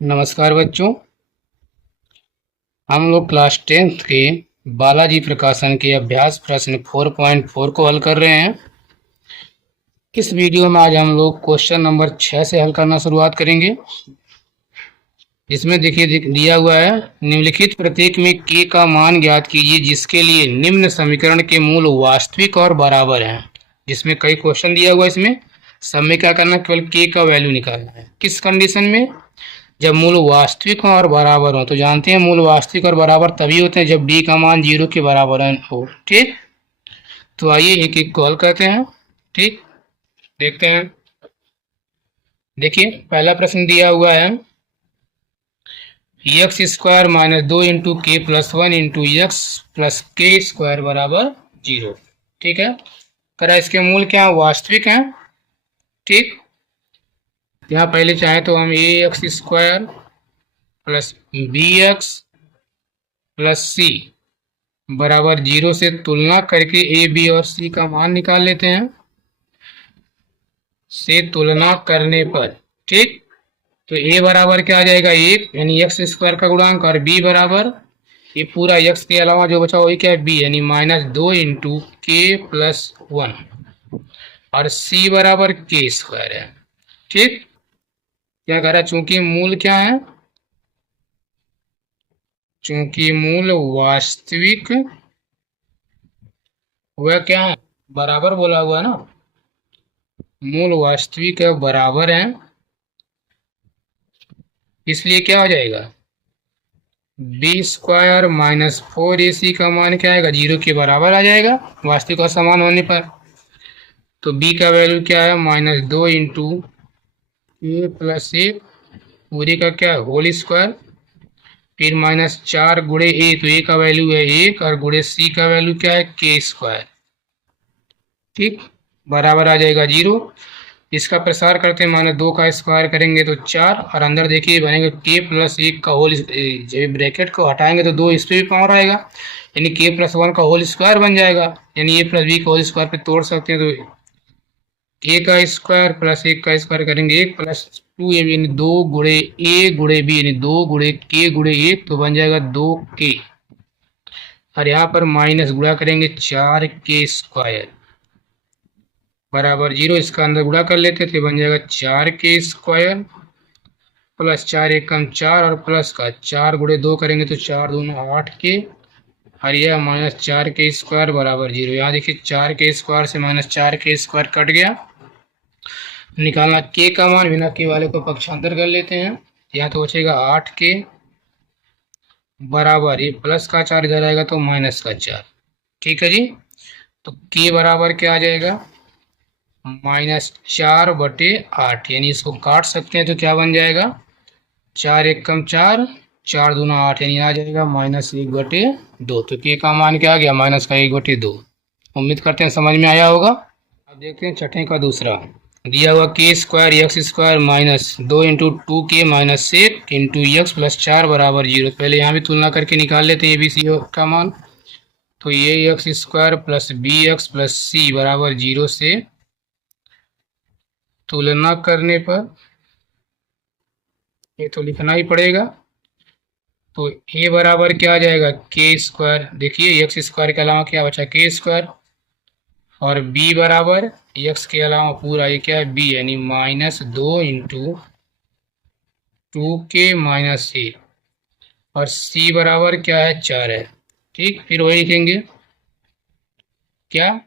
नमस्कार बच्चों। हम लोग क्लास 10th के बालाजी प्रकाशन के अभ्यास प्रश्न 4.4 को हल कर रहे हैं। इस वीडियो में आज हम लोग क्वेश्चन नंबर 6 से हल करना शुरुआत करेंगे। इसमें देखिए दिया हुआ है, निम्नलिखित प्रत्येक में k का मान ज्ञात कीजिए जिसके लिए निम्न समीकरण के मूल वास्तविक और बराबर हैं। जिसमें कई क्वेश्चन दिया हुआ है, इसमें सब में क्या करना है, केवल k का वैल्यू निकालना है। किस कंडीशन में? जब मूल वास्तविक और बराबर हो। तो जानते हैं मूल वास्तविक और बराबर तभी होते हैं जब d का मान 0 के बराबर हो। ठीक, तो आइए एक एक कॉल करते हैं। ठीक, देखते हैं। देखिए पहला प्रश्न दिया हुआ है, एक्स स्क्वायर माइनस 2 इंटू के प्लस 1 इंटू एक्स प्लस के स्क्वायर बराबर 0। ठीक है, करा इसके मूल क्या वास्तविक हैं। ठीक, यहाँ पहले चाहे तो हम a x square plus b x plus c बराबर 0 से तुलना करके ए बी और सी का मान निकाल लेते हैं। से तुलना करने पर ठीक, तो ए बराबर क्या आ जाएगा 1 यानी एक्स स्क्वायर का गुणांक, और बी बराबर ये पूरा एक्स के अलावा जो बचा वही क्या है बी यानी -2 इंटू के प्लस 1, और सी बराबर के स्क्वायर है। ठीक, क्या कह रहा है, चूंकि मूल क्या है, चूंकि मूल वास्तविक वह क्या है बराबर बोला हुआ है ना, मूल वास्तविक है बराबर है, इसलिए क्या हो जाएगा बी स्क्वायर माइनस 4ac का मान क्या आएगा 0 के बराबर आ जाएगा वास्तविक और समान होने पर। तो b का वैल्यू क्या है -2 इंटू ए प्लस 1 पूरे का क्या होल स्क्वायर, फिर -4 गुणे ए, तो ए का वैल्यू है 1 और गुणे सी का वैल्यू क्या है के स्क्वायर। ठीक, बराबर आ जाएगा 0। इसका प्रसार करते हैं, -2 का स्क्वायर करेंगे तो 4, और अंदर देखिए बनेगा के प्लस 1 का होल, जब ब्रैकेट को हटाएंगे तो 2 इस पे भी पावर आएगा यानी के प्लस 1 का होल स्क्वायर बन जाएगा, यानी ए प्लस बी का होल स्क्वायर पे तोड़ सकते हैं। तो ए का स्क्वायर प्लस 1 का स्क्वायर करेंगे 1 प्लस 2 ए यानी 2 गुणे ए गुणे बी यानी 2 गुणे के गुणे 1, तो बन जाएगा 2k, और यहाँ पर माइनस गुणा करेंगे 4k स्क्वायर बराबर 0। इसका अंदर गुणा कर लेते थे, बन जाएगा 4k स्क्वायर प्लस 4 एकम 4 और प्लस का 4 गुणे 2 करेंगे तो 4 दूनी 8k, और यह -4k स्क्वायर बराबर 0। यहाँ देखिए 4k स्क्वायर से -4k स्क्वायर कट गया। निकालना k का मान, बिना k वाले को पक्षांतर कर लेते हैं, यहाँ तो बचेगा 8k बराबर ये प्लस का 4 इधर आएगा तो माइनस का 4। ठीक है जी, तो k बराबर क्या आ जाएगा -4/8, यानी इसको काट सकते हैं तो क्या बन जाएगा 4 एकम 4 4 दूना 8, यानी आ जाएगा -1/2। तो के का मान क्या आ गया -1/2। उम्मीद करते हैं समझ में आया होगा। अब देखते हैं छठे का दूसरा दिया हुआ के square x square -2 into 2k minus 1 into x plus 4 बराबर 0। पहले यहाँ भी तुलना करके निकाल लेते हैं ए बी सी का मान। तो ये x square plus b x plus c बराबर 0 से तुलना करने पर ये तो लिखना ही पड़ेगा। तो ए बराबर क्या आ जाएगा के स्क्वायर, देखिए एक्स स्क्वायर के अलावा क्या बचा के स्क्वायर, और बी बराबर एक्स के अलावा पूरा ये क्या है बी यानी -2 इंटू 2k माइनस 1, और सी बराबर क्या है 4 है। ठीक, फिर वही लिखेंगे क्या,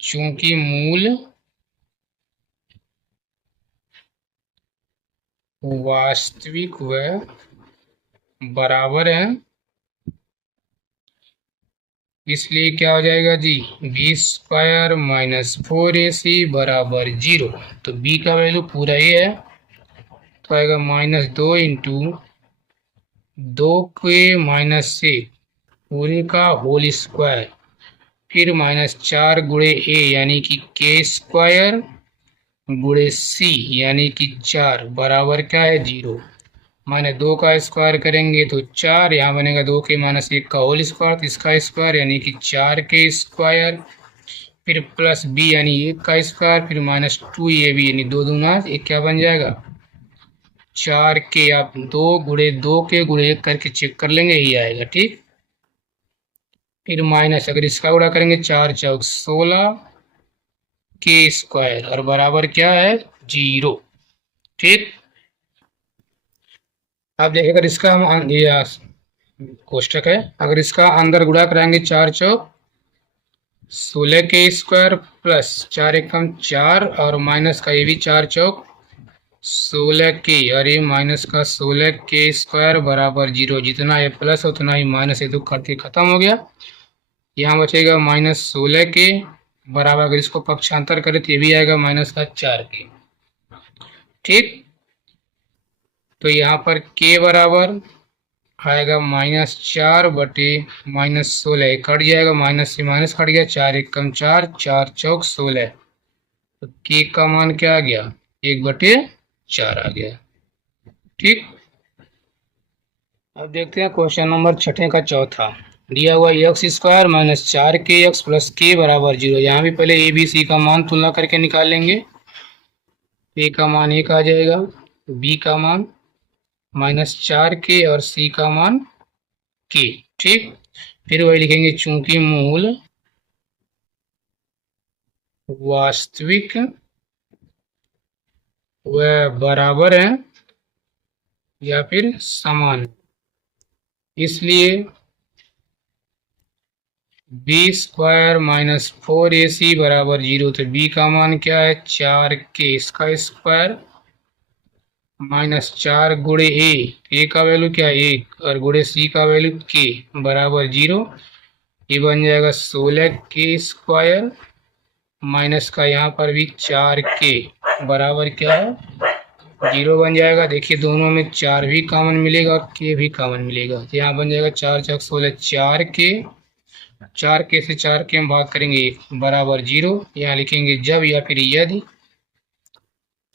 चूंकि मूल वास्तविक व बराबर है इसलिए क्या हो जाएगा G B square minus 4ac बराबर 0। तो b का वैल्यू पूरा ये है तो आएगा -2 इंटू 2k माइनस 1 पूरे का होल स्क्वायर, फिर -4 गुणे a यानी कि के स्क्वायर गुणे सी यानी कि 4 बराबर क्या है 0। -2 का स्क्वायर करेंगे तो 4, यहाँ बनेगा 2k माइनस 1 का होल स्क्वायर, तो इसका स्क्वायर यानी कि 4k स्क्वायर, फिर प्लस b यानी 1 का स्क्वायर, फिर -2ab यानी 2 दूना 1, क्या बन जाएगा 4 के, आप 2 के गुणे 1 करके चेक कर लेंगे, यही आएगा। ठीक, फिर माइनस, अगर इसका गुणा करेंगे 4 चौक 16 के स्क्वायर और बराबर क्या है 0। ठीक, अब देखिए अगर इसका हम ये कोष्टक है, अगर इसका अंदर गुणा कराएंगे 4 चौक 16 के स्क्वायर प्लस 4 एकम 4 और माइनस का ये भी 4 चौक 16 के और ये माइनस का 16 के स्क्वायर बराबर 0। जितना है प्लस उतना ही माइनस, ये तो करके खत्म हो गया। यहाँ बचेगा -16 के बराबर, अगर इसको पक्षांतर करें तो ये भी आएगा माइनस का 4 के। ठीक, तो यहाँ पर के बराबर आएगा -4 बटे -16, कट जाएगा, माइनस से माइनस कट गया, 4 एकम 4, 4 चौक 16, तो के का मान क्या आ गया 1/4 आ गया। ठीक, अब देखते हैं क्वेश्चन नंबर 6 का चौथा। दिया हुआ x² - 4kx प्लस के बराबर 0। यहाँ भी पहले ए बी सी का मान तुलना करके निकाल लेंगे। ए का मान 1 आ जाएगा, बी का मान -4k और सी का मान k। ठीक, फिर वही लिखेंगे, चूंकि मूल वास्तविक व बराबर है या फिर समान, इसलिए b² - 4ac बराबर 0। तो b का मान क्या है 4k, इसका स्क्वायर -4 गुणे ए का वैल्यू क्या है 1 और गुणे सी का वैल्यू k बराबर 0। ये बन जाएगा 16 के स्क्वायर माइनस का यहाँ पर भी 4k बराबर क्या है 0 बन जाएगा। देखिए दोनों में 4 भी कॉमन मिलेगा और k भी कॉमन मिलेगा, तो यहाँ बन जाएगा 4 चौक 16 4k, 4k से 4k हम भाग करेंगे बराबर 0। यहाँ लिखेंगे जब या फिर यदि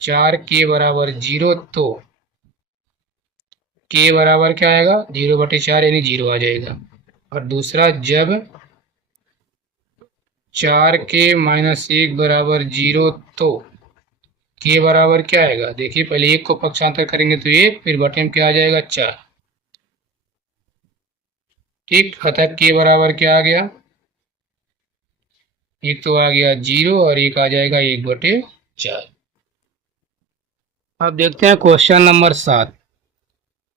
4k बराबर 0 तो k बराबर क्या आएगा 0/4 यानी 0 आ जाएगा। और दूसरा जब 4k - 1 बराबर 0 तो k बराबर क्या आएगा, देखिए पहले 1 को पक्षांतर करेंगे तो 1, फिर बटे में क्या आ जाएगा 4। ठीक, अतः k बराबर क्या आ गया, एक तो आ गया 0 और एक आ जाएगा 1/4। अब देखते हैं क्वेश्चन नंबर 7।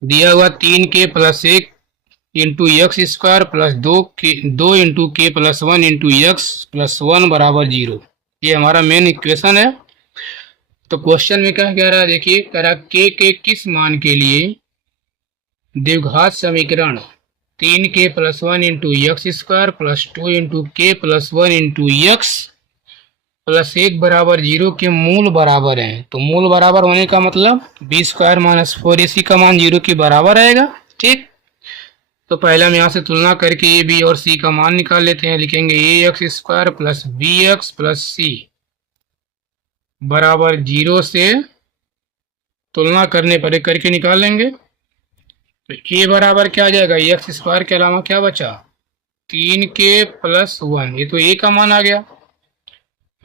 दिया हुआ 3k + 1 into x² plus 2 into के प्लस 1 इंटू x प्लस 1 बराबर 0। ये हमारा मेन इक्वेशन है। तो क्वेश्चन में क्या कह रहा है, देखिए कह रहा k के किस मान के लिए द्विघात समीकरण 3k + 1 into x² plus 2 into के प्लस 1 इंटू x प्लस 1 बराबर 0 के मूल बराबर हैं। तो मूल बराबर होने का मतलब b² - 4ac का मान 0 के बराबर आएगा। ठीक, तो पहले हम यहाँ से तुलना करके ए बी और सी का मान निकाल लेते हैं। लिखेंगे ax² plus bx plus c बराबर 0 से तुलना करने पर करके निकाल लेंगे। तो ए बराबर क्या आ जाएगा, x² के अलावा क्या बचा 3k + 1, ये तो ए का मान आ गया।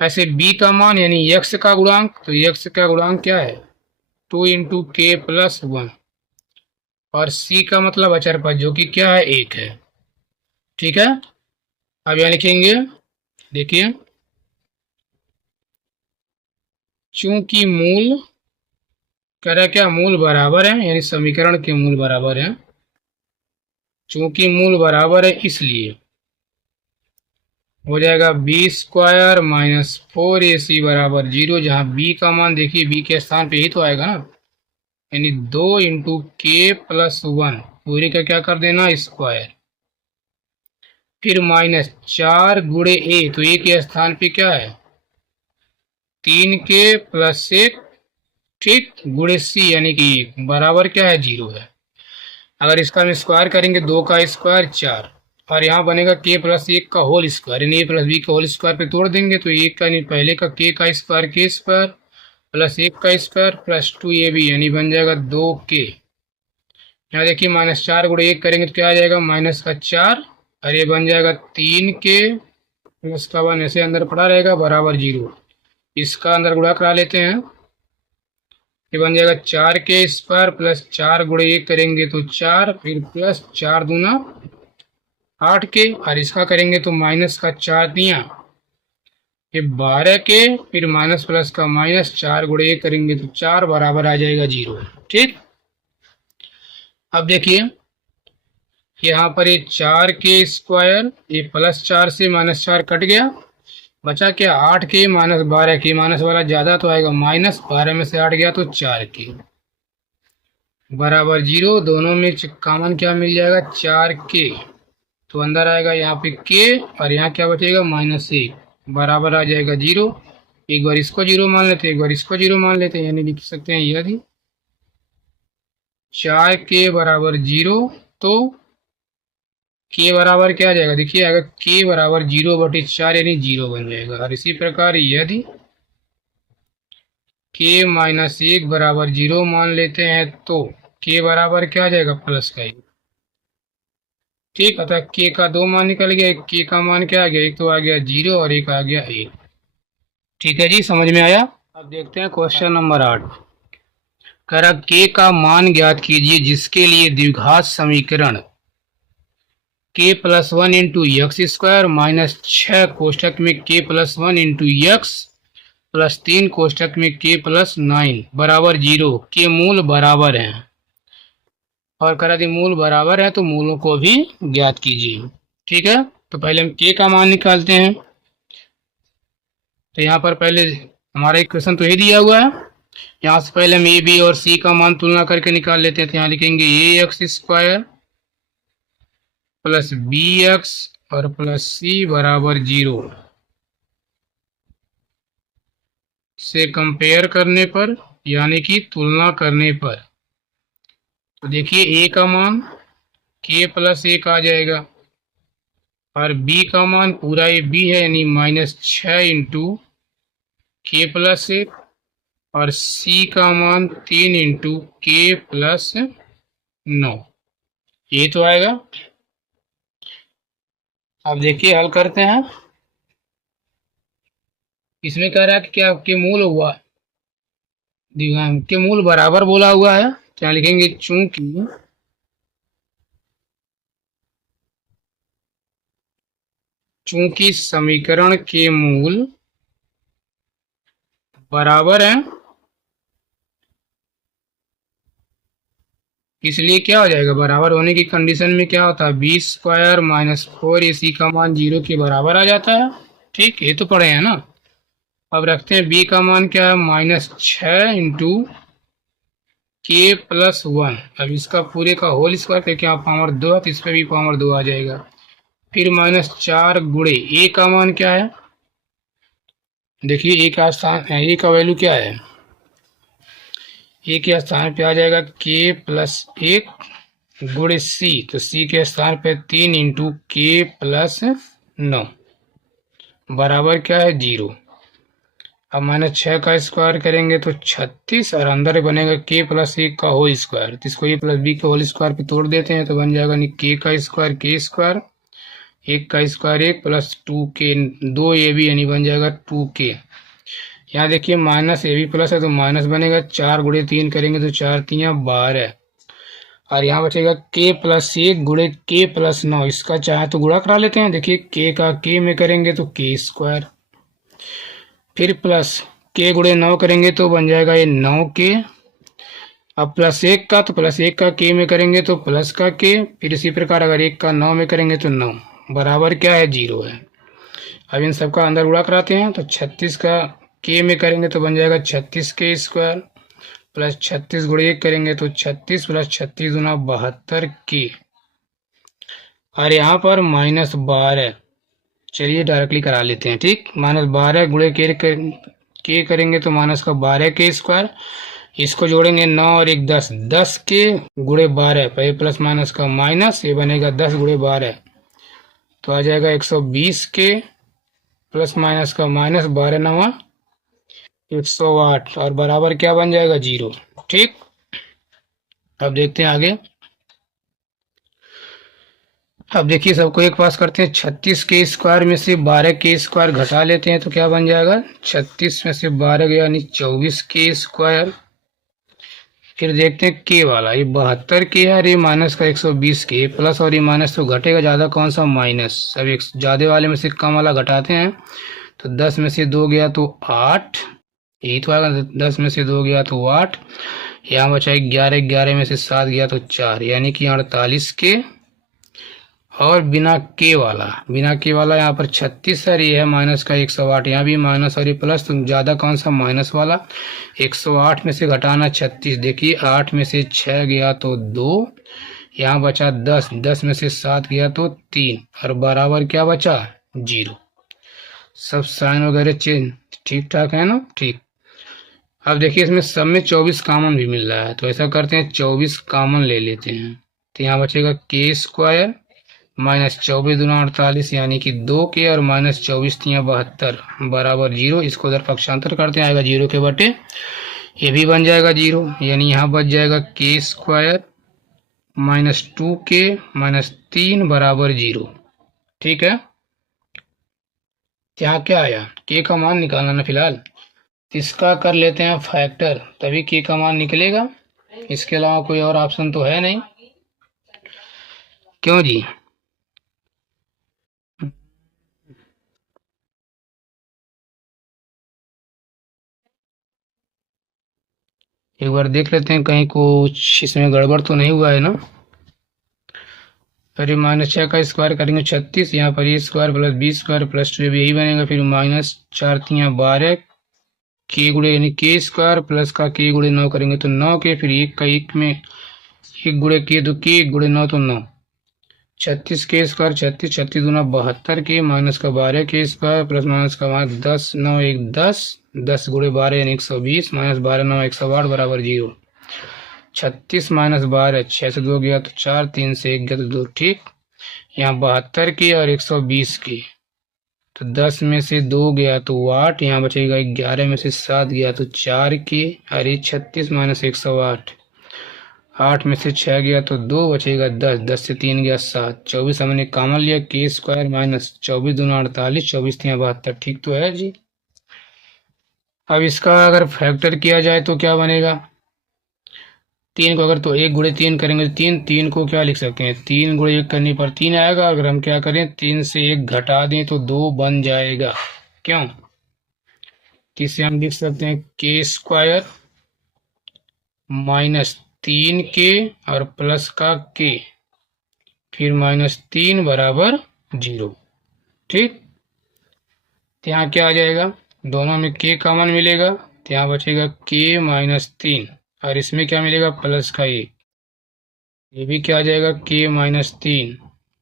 ऐसे b का मान यानी x का गुणांक, तो x का गुणांक क्या है 2 इंटू के प्लस 1 और c का मतलब अचर पद जो कि क्या है 1 है। ठीक है, अब यहाँ लिखेंगे, देखिए चूंकि मूल कह रहा है क्या मूल बराबर है, यानी समीकरण के मूल बराबर है, चूंकि मूल बराबर है इसलिए हो जाएगा b² - 4ac बराबर 0। जहाँ b का मान देखिए b के स्थान पे ही तो आएगा ना, यानी 2 इंटू के प्लस 1 पूरे का क्या कर देना स्क्वायर, फिर -4 गुणे ए, तो ए के स्थान पे क्या है 3k + 1, ठीक, गुणे सी यानी कि 1 बराबर क्या है 0 है। अगर इसका हम स्क्वायर करेंगे 2 का स्क्वायर 4 और यहाँ बनेगा k + 1 का होल स्क्वायर, यानी a + b का होल स्क्वायर पे तोड़ देंगे तो 1 का यानी पहले का k का स्क्वायर k² प्लस 1 का स्क्वायर प्लस 2ab यानी बन जाएगा 2k। यहाँ देखिए -4 गुणे 1 करेंगे तो क्या आ जाएगा -4 और ये बन जाएगा 3k प्लस का 1 ऐसे अंदर पड़ा रहेगा बराबर 0। इसका अंदर गुणा करा लेते हैं, ये बन जाएगा 4k² प्लस 4 गुणे 1 करेंगे तो 4, फिर प्लस 4 दूना 8k, और इसका करेंगे तो माइनस का 4 दिया, ये 12k, फिर माइनस प्लस का माइनस, 4 गुणे 1 करेंगे तो 4 बराबर आ जाएगा 0। ठीक, अब देखिए यहाँ पर ये 4k², ये प्लस 4 से माइनस 4 कट गया, बचा क्या 8k माइनस 12k, माइनस वाला ज्यादा तो आएगा, माइनस 12 में से 8 गया तो 4k बराबर 0। दोनों में कॉमन क्या मिल जाएगा 4k, तो अंदर आएगा यहाँ पे k, और यहाँ क्या बचेगा -1 बराबर आ जाएगा 0। एक बार इसको 0 मान लेते हैं, एक बार इसको 0 मान लेते हैं, यानी लिख सकते हैं यदि 4k बराबर 0 तो k बराबर क्या आ जाएगा, देखिए अगर k बराबर 0/4 यानी 0 बन जाएगा। और इसी प्रकार यदि k -1 बराबर 0 मान लेते हैं तो k बराबर क्या आ जाएगा +1। ठीक, अतः k का 2 मान निकल गया, k का मान क्या आ गया, एक तो आ गया 0 और एक आ गया 1। ठीक है जी, समझ में आया। अब देखते हैं क्वेश्चन नंबर 8। कह रहा k का मान ज्ञात कीजिए जिसके लिए द्विघात समीकरण k + 1 × x² माइनस 6 कोष्ठक में k + 1 × x प्लस 3 कोष्ठक में k + 9 बराबर 0 के मूल बराबर हैं। और कह रहा यदि मूल बराबर है तो मूलों को भी ज्ञात कीजिए। ठीक है, तो पहले हम k का मान निकालते हैं। तो यहाँ पर पहले हमारा इक्वेशन तो ये दिया हुआ है, यहाँ से पहले हम a b और c का मान तुलना करके निकाल लेते हैं। तो यहाँ लिखेंगे ax² प्लस bx और प्लस c बराबर 0 से कंपेयर करने पर, यानी कि तुलना करने पर, तो देखिए a का मान k + 1 आ जाएगा, और b का मान पूरा ये b है यानी -6 × k + 1, और c का मान 3 × k + 9, ये तो आएगा। अब देखिए हल करते हैं। इसमें कह रहा है कि क्या के मूल हुआ, के मूल बराबर बोला हुआ है, क्या लिखेंगे चूंकि समीकरण के मूल बराबर हैं, इसलिए क्या हो जाएगा, बराबर होने की कंडीशन में क्या होता है, b² - 4ac का मान 0 के बराबर आ जाता है। ठीक, ये तो पढ़े हैं ना। अब रखते हैं b का मान क्या है, -6 × k + 1। अब इसका पूरे का होल स्क्वायर करके यहाँ पावर 2 है तो इस पर भी पावर 2 आ जाएगा। फिर -4 गुणे a का मान क्या है, देखिए a का स्थान, a का वैल्यू क्या है, a के स्थान पे आ जाएगा k + 1 गुणे c, तो c के स्थान पे 3 × k + 9 बराबर क्या है 0। अब -6 का स्क्वायर करेंगे तो 36, और अंदर बनेगा k + 1 का होल स्क्वायर, तो इसको a + b के होल स्क्वायर पे तोड़ देते हैं तो बन जाएगा k का स्क्वायर k², 1 का स्क्वायर 1 प्लस 2k 2ab यानी बन जाएगा 2k। यहाँ देखिए -ab प्लस है तो माइनस बनेगा, 4 गुणे 3 करेंगे तो 4 × 3 = 12, और यहाँ बचेगा k + 1 गुणे k + 9, इसका चाहे तो गुणा करा लेते हैं। देखिए k का k में करेंगे तो k², फिर प्लस k गुणे 9 करेंगे तो बन जाएगा ये 9k, अब +1 का, तो +1 का k में करेंगे तो प्लस का k, फिर इसी प्रकार अगर 1 का 9 में करेंगे तो 9 बराबर क्या है 0 है। अब इन सबका अंदर गुणा कराते हैं तो 36 का k में करेंगे तो बन जाएगा 36k² प्लस 36 गुणे 1 करेंगे तो 36 प्लस 36 दूना 72k, और यहाँ पर -12, चलिए डायरेक्टली करा लेते हैं। ठीक, -12 गुणे k करेंगे तो माइनस का 12k², इसको जोड़ेंगे 9 और 1 10, 10k गुणे 12, पहले प्लस माइनस का माइनस, ये बनेगा 10 गुणे 12 तो आ जाएगा 120k प्लस माइनस का माइनस, 12 × 9 = 108, और बराबर क्या बन जाएगा 0। ठीक, अब देखते हैं आगे। अब देखिए सबको एक पास करते हैं, 36k² में से 12k² घटा लेते हैं तो क्या बन जाएगा, 36 में से 12 गया यानी 24k², फिर देखते हैं के वाला, ये 72 के है और ये माइनस का 120 के, प्लस और ये माइनस तो घटेगा ज़्यादा, कौन सा माइनस, सब एक ज़्यादा वाले में से कम वाला घटाते हैं। तो 10 में से 2 गया तो 8, यही तो आएगा, 10 में से 2 गया तो 8, यहाँ बचा 11, 11 में से 7 गया तो 4, यानी कि 48 के। और बिना के वाला यहाँ पर 36 है, ये है माइनस का 108, यहाँ भी माइनस और ये प्लस, तो ज़्यादा कौन सा माइनस वाला। 108 में से घटाना 36, देखिए 8 में से 6 गया तो 2, यहाँ बचा 10, 10 में से 7 गया तो 3, और बराबर क्या बचा 0। सब साइन वगैरह चेंज ठीक ठाक है ना, ठीक। अब देखिए इसमें सब में 24 कॉमन भी मिल रहा है, तो ऐसा करते हैं 24 कॉमन ले लेते हैं। तो यहाँ बचेगा के स्क्वायर माइनस 24 दूना 48, यानी कि 2 के, और माइनस 24 तिया 72 बराबर 0। इसको उधर पक्षांतर करते हैं, आएगा 0 के बटे, ये भी बन जाएगा 0, यानी यहाँ बच जाएगा के स्क्वायर माइनस 2 के माइनस 3 बराबर 0। ठीक है, यहाँ क्या आया, के का मान निकालना ना फिलहाल, इसका कर लेते हैं फैक्टर, तभी के का मान निकलेगा, इसके अलावा कोई और ऑप्शन तो है नहीं, क्यों जी। एक बार देख लेते हैं कहीं कुछ इसमें गड़बड़ तो नहीं हुआ है ना। अरे माइनस 6 का स्क्वायर करेंगे 36, यहाँ पर ये स्क्वायर प्लस 20 स्क्वायर प्लस 2 यही बनेगा, फिर माइनस 4 तिया 12 के गुड़े, यानी के स्क्वायर प्लस का के गुड़े 9 करेंगे तो 9 के, फिर एक का एक में एक गुड़े के, तो के एक गुड़े 9 तो 9, 36 के स्क्वायर 36, 36 दूना 72 के, माइनस का 12 के स्क्वायर प्लस माइनस का 10, 9 एक 10, 10 गुड़े 12 यानी 120, माइनस 12 9 108 बराबर 0। 36 माइनस 12, 6 से 2 गया तो 4, 3 से 1 गया तो 2, ठीक। यहाँ 72 की और 120 की, तो 10 में से 2 गया तो 8, यहाँ बचेगा 11 में से 7 गया तो 4 की, अरे 36 माइनस 108, 8 में से 6 गया तो 2, बचेगा 10, 10 से 3 गया 7, 24 हमने कॉमन लिया, के स्क्वायर माइनस 24 दूना 48, 24 तिया 72, ठीक तो है जी। अब इसका अगर फैक्टर किया जाए तो क्या बनेगा, 3 को अगर तो 1 गुणे 3 करेंगे तो 3, 3 को क्या लिख सकते हैं, 3 गुणे 1 करने पर 3 आएगा, अगर हम क्या करें 3 से 1 घटा दें तो 2 बन जाएगा, क्यों। किसे हम लिख सकते हैं के स्क्वायर माइनस 3 के और प्लस का के, फिर माइनस 3 बराबर 0, ठीक। तो यहाँ क्या आ जाएगा, दोनों में के कॉमन मिलेगा, तो यहाँ बचेगा के माइनस 3, और इसमें क्या मिलेगा प्लस का 1, ये भी क्या आ जाएगा के माइनस 3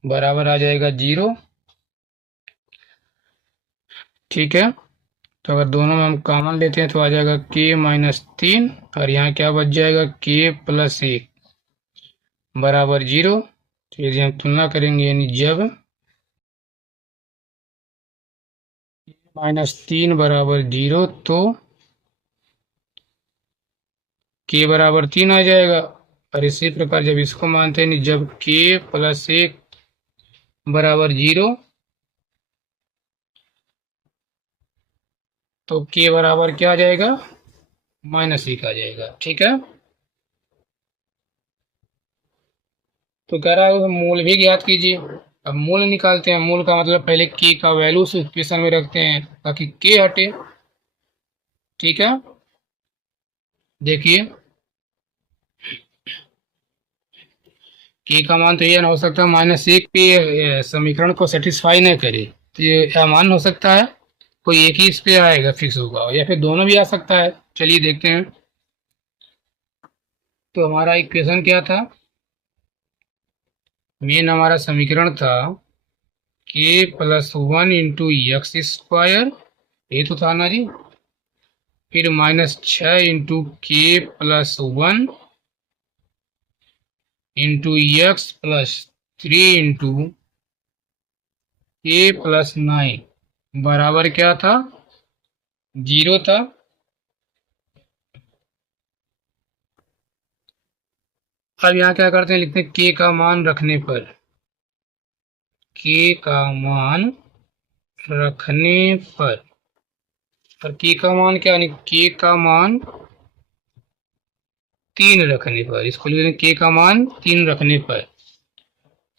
बराबर आ जाएगा 0, ठीक है। तो अगर दोनों में हम कॉमन लेते हैं तो आ जाएगा के माइनस 3, और यहाँ क्या बच जाएगा के प्लस 1 बराबर 0। तो यदि हम तुलना करेंगे, यानी जब माइनस 3 बराबर 0 तो के बराबर 3 आ जाएगा, और इसी प्रकार जब इसको मानते हैं जब के प्लस 1 बराबर 0, तो के बराबर क्या आ जाएगा माइनस 1 आ जाएगा, ठीक है। तो कह रहा है मूल भी ज्ञात कीजिए। अब मूल निकालते हैं, मूल का मतलब पहले के का वैल्यू उस इक्वेशन में रखते हैं ताकि के हटे, ठीक है। देखिए के का मान तो ये ना हो सकता -1 पे समीकरण को सेटिस्फाई नहीं करे, तो ये मान हो सकता है कोई एक ही इस पे आएगा फिक्स होगा, या फिर दोनों भी आ सकता है। चलिए देखते हैं। तो हमारा इक्वेशन क्या था, मेन हमारा समीकरण था के प्लस 1 इंटू एक्स स्क्वायर, ये तो था ना जी, फिर -6 इंटू के plus 1 into x plus 3 into के प्लस 9 बराबर क्या था 0 था। अब यहाँ क्या करते हैं, लिखते हैं के का मान रखने पर, के का मान रखने पर, और के का मान क्या, के का मान 3 रखने पर, इसको लिख दें के का मान 3 रखने पर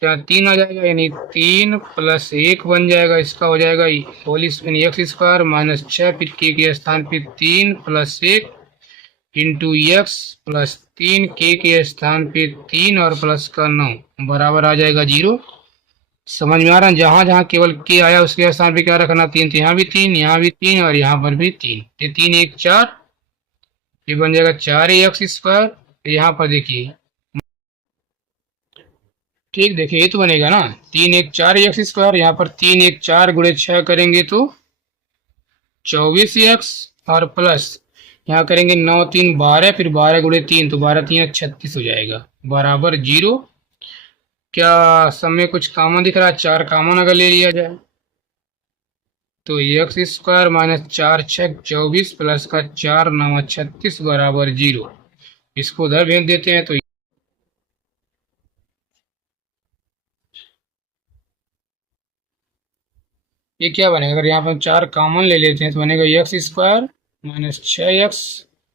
क्या 3 आ जाएगा, यानी 3 + 1 बन जाएगा, इसका हो जाएगा होल x² माइनस 6, फिर के स्थान पे 3 + 1 इंटू एक्स प्लस 3, के स्थान पे 3 और प्लस का 9 बराबर आ जाएगा 0। समझ में आ रहा है? जहां जहां केवल के आया उसके स्थान पे क्या रखना, 3, तो यहाँ भी 3, यहाँ भी 3 और यहाँ पर भी 3, ये 3 1 4, ये बन जाएगा 4x²। यहाँ पर देखिए, ठीक देखिए, ये तो बनेगा ना 3 1 4x², यहाँ पर 3 1 4 गुणे 6 करेंगे तो 24x, और प्लस यहाँ करेंगे 9 3 12, फिर 12 गुणे 3 तो 12 3 36 हो जाएगा बराबर 0। क्या सब में कुछ कॉमन दिख रहा है? 4 कॉमन अगर ले लिया जाए तो x² माइनस 4 6 24 प्लस का 4 9 36 बराबर 0। इसको उधर भेज देते हैं तो ये क्या बनेगा, अगर यहाँ पर 4 कॉमन ले लेते हैं तो बनेगा x² माइनस 6x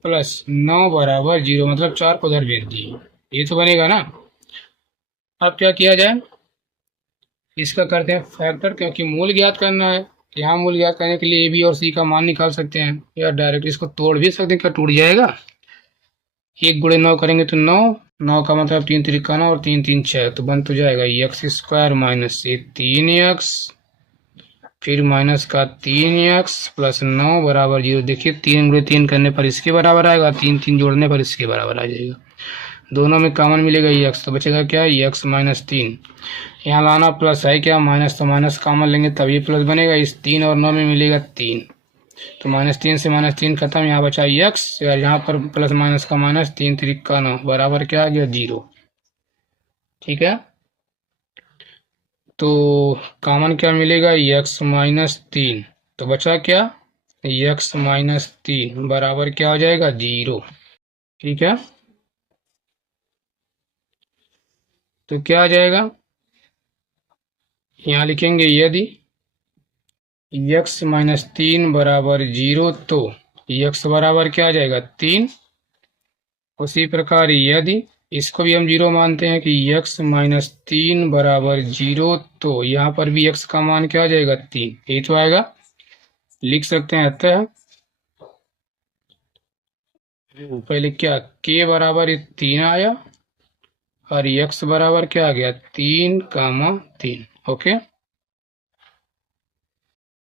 प्लस 9 बराबर 0, मतलब 4 को उधर भेज दिए, ये तो बनेगा ना। अब क्या किया जाए, इसका करते हैं फैक्टर, क्योंकि मूल ज्ञात करना है। यहाँ मूल ज्ञात करने के लिए ए बी और सी का मान निकाल सकते हैं, या डायरेक्ट इसको तोड़ भी सकते हैं, क्या टूट जाएगा। 1 गुणे 9 करेंगे तो 9, 9 का मतलब 3 3 9 और 3 3 6, तो बन तो जाएगा x² माइनस 3x, फिर माइनस का 3x प्लस 9 बराबर 0। देखिए 3 गुणे 3 करने पर इसके बराबर आएगा, 3 3 जोड़ने पर इसके बराबर आ जाएगा। दोनों में कॉमन मिलेगा x, तो बचेगा क्या, x माइनस 3। यहाँ लाना प्लस है क्या, माइनस, तो माइनस कॉमन लेंगे तब ये प्लस बनेगा। इस 3 और 9 में मिलेगा 3, तो -3 से -3 खत्म, यहाँ बचा x, और यहाँ पर प्लस माइनस का माइनस, 3 3 का 9 बराबर क्या आ गया, 0। ठीक है, तो कॉमन क्या मिलेगा, x माइनस 3, तो बचा क्या, x माइनस 3 बराबर क्या हो जाएगा, 0। ठीक है, तो क्या आ जाएगा, यहाँ लिखेंगे यदि x माइनस 3 बराबर 0 तो x बराबर क्या आ जाएगा, 3। उसी प्रकार यदि इसको भी हम 0 मानते हैं कि x माइनस 3 बराबर 0, तो यहाँ पर भी x का मान क्या आ जाएगा, 3, ये तो आएगा। लिख सकते हैं अतः पहले क्या, k बराबर 3 आया और x बराबर क्या आ गया, 3 3। ओके।